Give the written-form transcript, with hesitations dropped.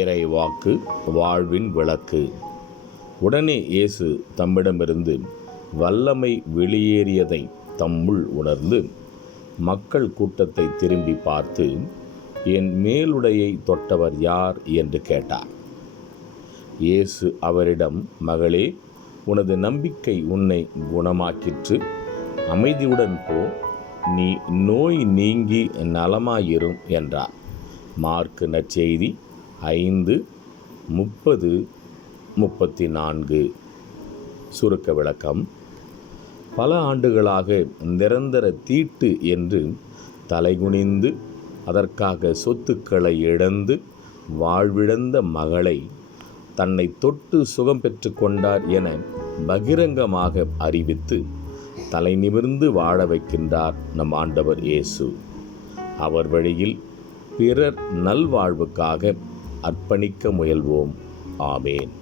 இறைவாக்கு வாழ்வின் விளக்கு. உடனே இயேசு தம்மிடமிருந்து வல்லமை வெளியேறியதை தம்முள் உணர்ந்து மக்கள் கூட்டத்தை திரும்பி பார்த்து, என் மேலுடையை தொட்டவர் யார் என்று கேட்டார். இயேசு அவரிடம், மகளே, உனது நம்பிக்கை உன்னை குணமாக்கிற்று, அமைதியுடன் போ, நீ நோய் நீங்கி நலமாயிரும் என்றார். மார்க்கு நற்செய்தி 5:30-34. சுருக்க விளக்கம். பல ஆண்டுகளாக நிரந்தர தீட்டு என்று தலைகுனிந்து அதற்காக சொத்துக்களை இழந்து வாழ்விழந்த மகளை தன்னை தொட்டு சுகம் பெற்று கொண்டார் என பகிரங்கமாக அறிவித்து தலை நிமிர்ந்து வாழ வைக்கின்றார் நம் ஆண்டவர் இயேசு. அவர் வழியில் பிறர் நல்வாழ்வுக்காக அர்ப்பணிக்க முயல்வோம். ஆமேன்.